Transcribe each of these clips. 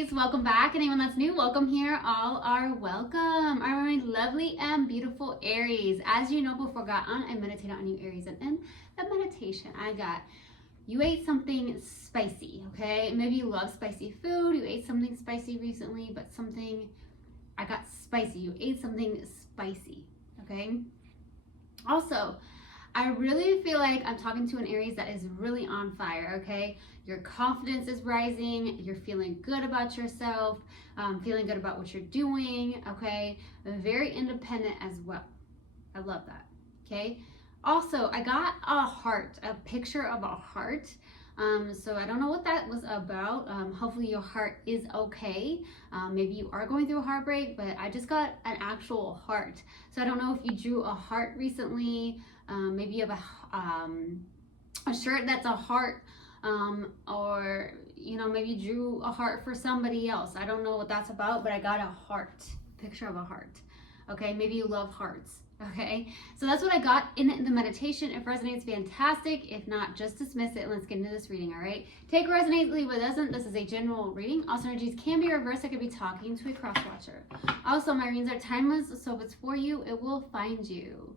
Aries, welcome back. Anyone that's new, welcome here. All are welcome. All right, lovely and beautiful Aries. As you know, before I got on, I meditated on you, Aries. And in the meditation, I got, you ate something spicy, okay? Maybe you love spicy food. You ate something spicy recently, but I got spicy. You ate something spicy, okay? Also, I really feel like I'm talking to an Aries that is really on fire, okay? Your confidence is rising. You're feeling good about yourself, feeling good about what you're doing, okay? Very independent as well. I love that, okay? Also, I got a heart, a picture of a heart. So I don't know what that was about. Hopefully your heart is okay. Maybe you are going through a heartbreak, but I just got an actual heart. So I don't know if you drew a heart recently. Maybe you have a shirt that's a heart, or maybe you drew a heart for somebody else. I don't know what that's about, but I got a heart, picture of a heart. Okay, maybe you love hearts. Okay, so that's what I got in the meditation. If resonates, fantastic. If not, just dismiss it and let's get into this reading. All right, take what resonates, leave what doesn't. This is a general reading. Also, energies can be reversed. I could be talking to a cross watcher. Also, my readings are timeless, so if it's for you, it will find you.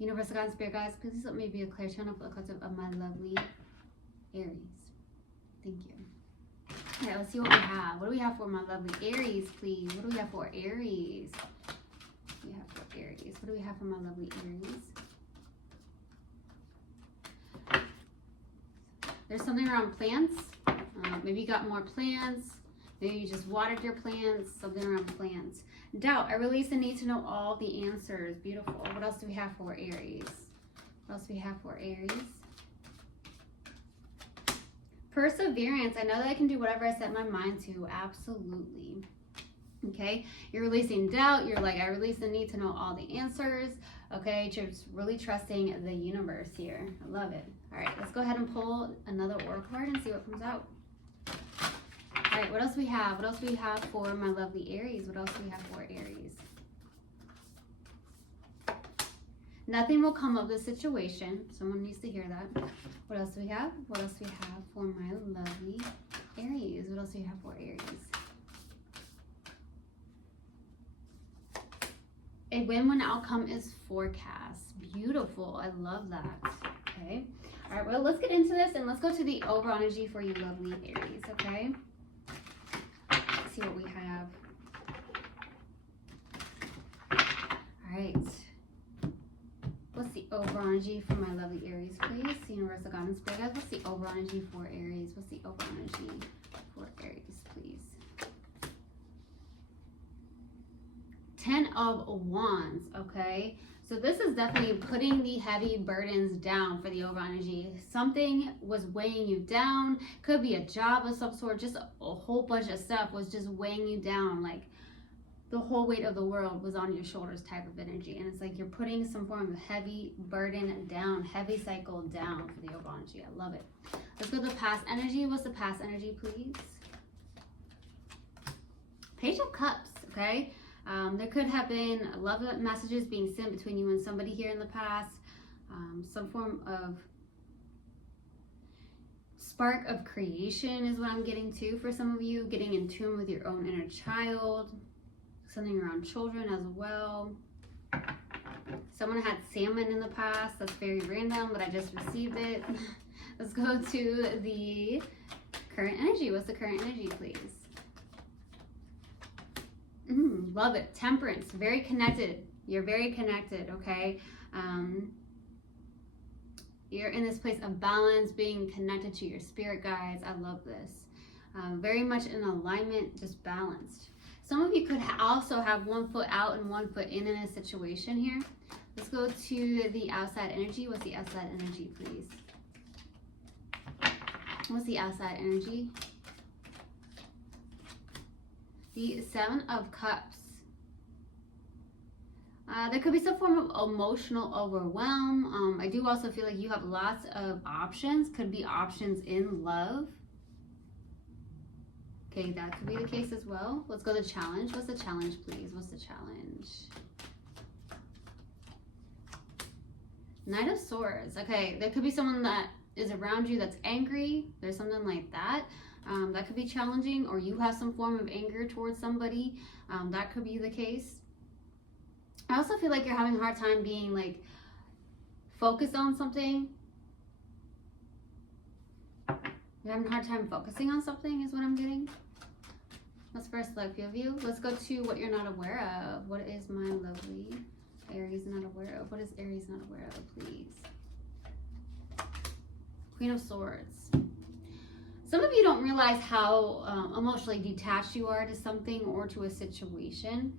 Universal God and Spirit guys, please let me be a clear channel for the collective of my lovely Aries. Thank you. All right, let's see what we have. What do we have for my lovely Aries, please? What do we have for Aries? What do we have for Aries? What do we have for my lovely Aries? There's something around plants. Maybe you got more plants. Maybe you just watered your plants. Something around plants. Doubt. I release the need to know all the answers. Beautiful. What else do we have for Aries? What else do we have for Aries? Perseverance. I know that I can do whatever I set my mind to. Absolutely. Okay. You're releasing doubt. You're like, I release the need to know all the answers. Okay. Just really trusting the universe here. I love it. All right. Let's go ahead and pull another oracle card and see what comes out. All right, what else do we have? What else do we have for my lovely Aries? What else do we have for Aries? Nothing will come of this situation. Someone needs to hear that. What else do we have? What else do we have for my lovely Aries? What else do we have for Aries? A win-win outcome is forecast. Beautiful. I love that. Okay. All right, well, let's get into this and let's go to the overall energy for you lovely Aries, okay? See what we have. All right. What's the overall energy for my lovely Aries, please? Universal God and Spirit guys, what's the overall energy for Aries? What's the overall energy for Aries, please? 10 of Wands, okay? So this is definitely putting the heavy burdens down for the overall energy. Something was weighing you down. Could be a job of some sort. Just a whole bunch of stuff was just weighing you down. Like the whole weight of the world was on your shoulders type of energy. And it's like you're putting some form of heavy burden down, heavy cycle down for the overall energy. I love it. Let's go to the past energy. What's the past energy, please? Page of Cups, okay? There could have been love messages being sent between you and somebody here in the past. Some form of spark of creation is what I'm getting to for some of you. Getting in tune with your own inner child. Something around children as well. Someone had salmon in the past. That's very random, but I just received it. Let's go to the current energy. What's the current energy, please? Love it. Temperance. Very connected. You're very connected, okay? You're in this place of balance, being connected to your spirit guides. I love this. Very much in alignment, just balanced. Some of you could also have one foot out and one foot in a situation here. Let's go to the outside energy. What's the outside energy, please? What's the outside energy? The 7 of Cups. There could be some form of emotional overwhelm. I do also feel like you have lots of options. Could be options in love. Okay, that could be the case as well. Let's go to challenge. What's the challenge, please? What's the challenge? Knight of Swords. Okay, there could be someone that is around you that's angry. There's something like that. That could be challenging, or you have some form of anger towards somebody. That could be the case. I also feel like you're having a hard time being like focused on something. You're having a hard time focusing on something is what I'm getting. Let's first select few of you. Let's go to what you're not aware of. What is my lovely Aries not aware of? What is Aries not aware of, please? Queen of Swords. Some of you don't realize how emotionally detached you are to something or to a situation.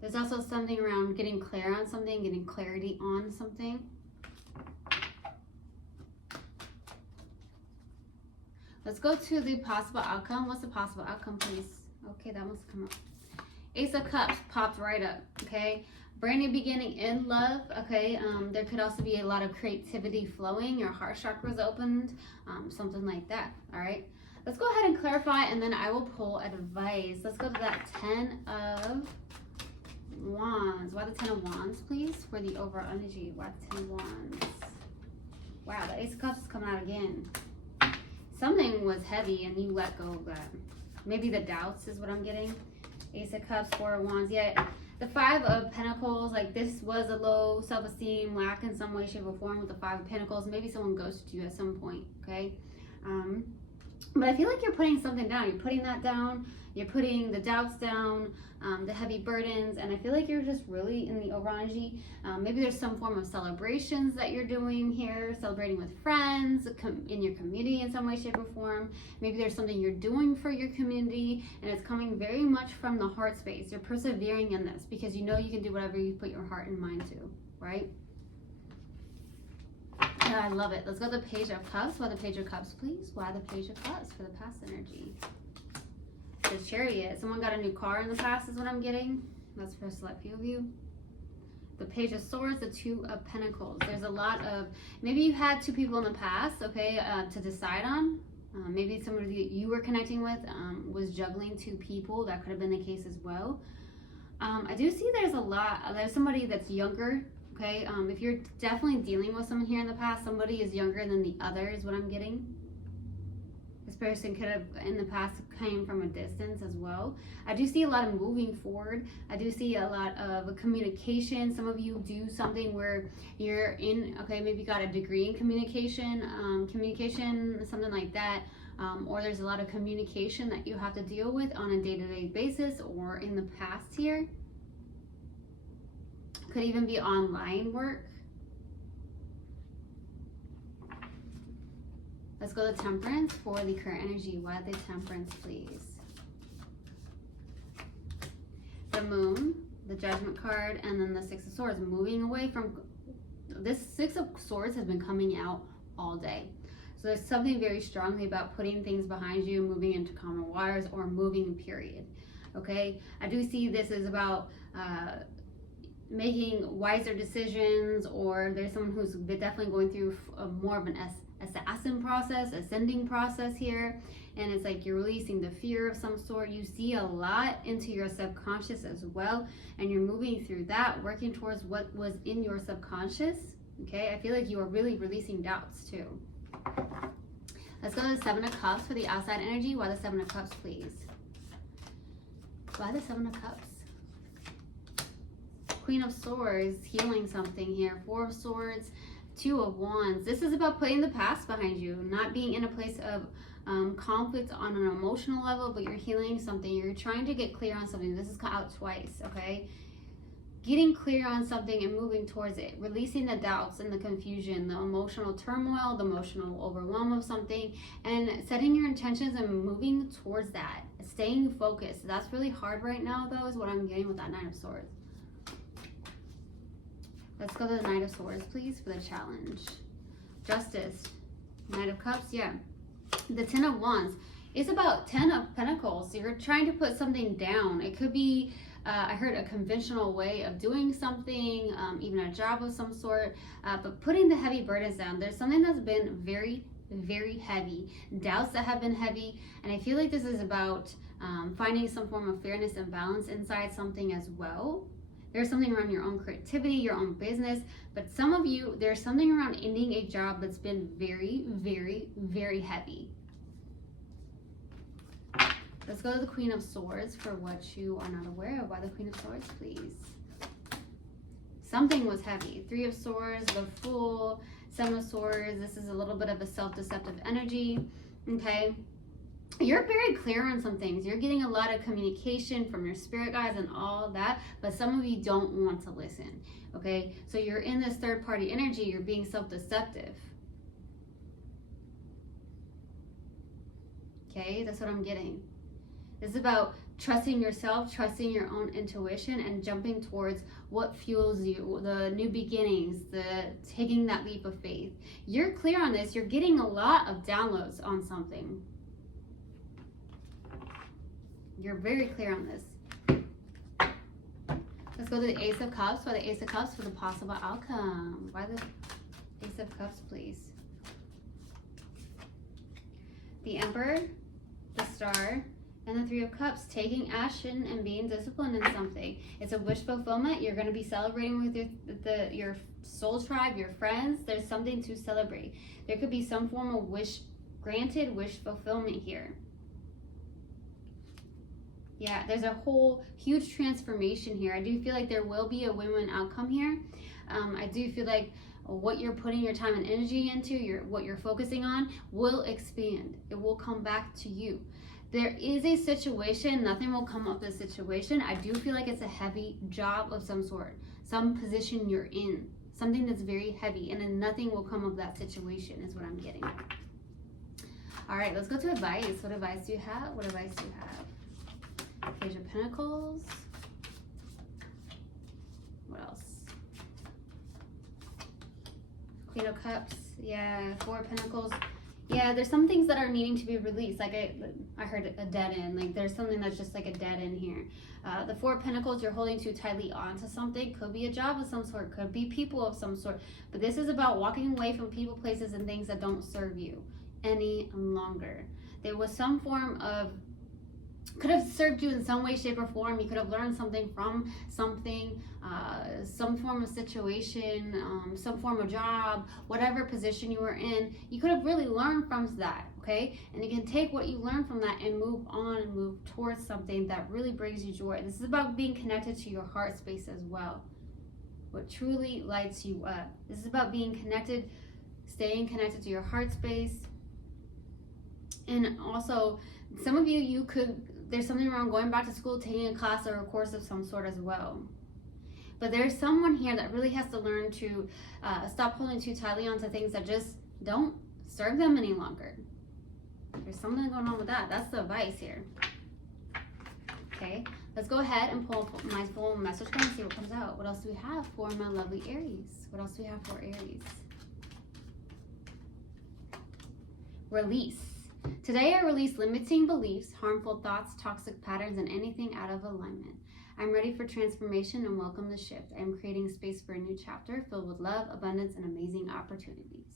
There's also something around getting clear on something, getting clarity on something. Let's go to the possible outcome. What's the possible outcome, please? Okay, that wants to come up. Ace of Cups popped right up, okay? Brand new beginning in love, okay? There could also be a lot of creativity flowing. Your heart chakra is opened, something like that, all right? Let's go ahead and clarify, and then I will pull advice. Let's go to that 10 of Wands. Why the 10 of Wands, please, for the overall energy? Why the 10 of Wands? Wow, the Ace of Cups is coming out again. Something was heavy and you let go of that. Maybe the doubts is what I'm getting. Ace of Cups, 4 of Wands. Yeah, the 5 of Pentacles, like this was a low self-esteem, lack in some way, shape, or form with the 5 of Pentacles. Maybe someone ghosted you at some point, okay? But I feel like you're putting something down. You're putting that down. You're putting the doubts down, the heavy burdens, and I feel like you're just really in the overall energy. Maybe there's some form of celebrations that you're doing here, celebrating with friends, in your community in some way, shape, or form. Maybe there's something you're doing for your community, and it's coming very much from the heart space. You're persevering in this because you know you can do whatever you put your heart and mind to, right? Yeah, I love it. Let's go to the Page of Cups. Why the Page of Cups, please? Why the Page of Cups for the past energy? The Chariot. Someone got a new car in the past is what I'm getting. Let's first select a few of you. The Page of Swords, the 2 of Pentacles. There's a lot of, maybe you had 2 people in the past, okay, to decide on. Maybe somebody that you were connecting with was juggling 2 people. That could have been the case as well. I do see there's somebody that's younger, okay? If you're definitely dealing with someone here in the past, somebody is younger than the other is what I'm getting. This person could have in the past came from a distance as well. I do see a lot of moving forward. I do see a lot of communication. Some of you do something where you're in, okay, maybe you got a degree in communication, something like that. Or there's a lot of communication that you have to deal with on a day-to-day basis or in the past here. Could even be online work. Let's go to Temperance for the current energy. Why the Temperance, please? The Moon, the Judgment card, and then the 6 of Swords. Moving away from this 6 of Swords has been coming out all day. So there's something very strongly about putting things behind you, moving into calmer waters, or moving, period. Okay? I do see this is about making wiser decisions, or there's someone who's definitely going through more of an assassin process, ascending process here, and it's like you're releasing the fear of some sort. You see a lot into your subconscious as well, and you're moving through that, working towards what was in your subconscious. Okay, I feel like you are really releasing doubts too. Let's go to the 7 of Cups for the outside energy. Why the 7 of Cups, please? Why the 7 of Cups? Queen of Swords, healing something here. 4 of Swords, 2 of Wands. This is about putting the past behind you, not being in a place of conflict on an emotional level, but you're healing something. You're trying to get clear on something. This is out twice, okay? Getting clear on something and moving towards it. Releasing the doubts and the confusion, the emotional turmoil, the emotional overwhelm of something, and setting your intentions and moving towards that. Staying focused. That's really hard right now, though, is what I'm getting with that 9 of Swords. Let's go to the Knight of Swords, please, for the challenge. Justice. Knight of Cups, yeah. The 10 of Wands. It's about 10 of Pentacles. So you're trying to put something down. It could be, I heard, a conventional way of doing something, even a job of some sort, but putting the heavy burdens down. There's something that's been very, very heavy. Doubts that have been heavy. And I feel like this is about finding some form of fairness and balance inside something as well. There's something around your own creativity, your own business, but some of you, there's something around ending a job that's been very, very, very heavy. Let's go to the Queen of Swords for what you are not aware of. Why the Queen of Swords, please? Something was heavy. Three of Swords, the Fool, Seven of Swords. This is a little bit of a self-deceptive energy, okay? You're very clear on some things. You're getting a lot of communication from your spirit guides and all that, but some of you don't want to listen, okay? So you're in this third-party energy. You're being self-deceptive. Okay, that's what I'm getting. This is about trusting yourself, trusting your own intuition, and jumping towards what fuels you, the new beginnings, the taking that leap of faith. You're clear on this. You're getting a lot of downloads on something. You're very clear on this. Let's go to the Ace of Cups. Why the Ace of Cups? For the possible outcome. Why the Ace of Cups, please? The Emperor, the Star, and the Three of Cups. Taking action and being disciplined in something. It's a wish fulfillment. You're going to be celebrating with your soul tribe, your friends. There's something to celebrate. There could be some form of granted wish fulfillment here. Yeah, there's a whole huge transformation here. I do feel like there will be a win-win outcome here. I do feel like what you're putting your time and energy into, what you're focusing on, will expand. It will come back to you. There is a situation, nothing will come up this situation. I do feel like it's a heavy job of some sort, some position you're in, something that's very heavy, and then nothing will come of that situation is what I'm getting. All right, let's go to advice. What advice do you have? What advice do you have? Page of Pentacles. What else? Queen of Cups. Yeah, Four of Pentacles. Yeah, there's some things that are needing to be released. Like I heard a dead end. Like there's something that's just like a dead end here. The Four of Pentacles, you're holding too tightly onto something. Could be a job of some sort. Could be people of some sort. But this is about walking away from people, places, and things that don't serve you any longer. There was some form of, could have served you in some way, shape, or form. You could have learned something from something, some form of situation, some form of job, whatever position you were in. You could have really learned from that, okay? And you can take what you learned from that and move on and move towards something that really brings you joy. This is about being connected to your heart space as well. What truly lights you up. This is about being connected, staying connected to your heart space. And also, some of you there's something around going back to school, taking a class or a course of some sort as well. But there's someone here that really has to learn to stop holding too tightly onto things that just don't serve them any longer. There's something going on with that. That's the advice here. Okay, let's go ahead and pull my full message card and see what comes out. What else do we have for my lovely Aries? What else do we have for Aries? Release. Today I release limiting beliefs, harmful thoughts, toxic patterns, and anything out of alignment. I'm ready for transformation and welcome the shift. I am creating space for a new chapter filled with love, abundance, and amazing opportunities.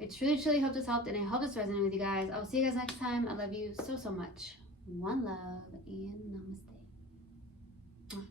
I truly, truly hope this helped, and I hope this resonated with you guys. I'll see you guys next time. I love you so, so much. One love and namaste.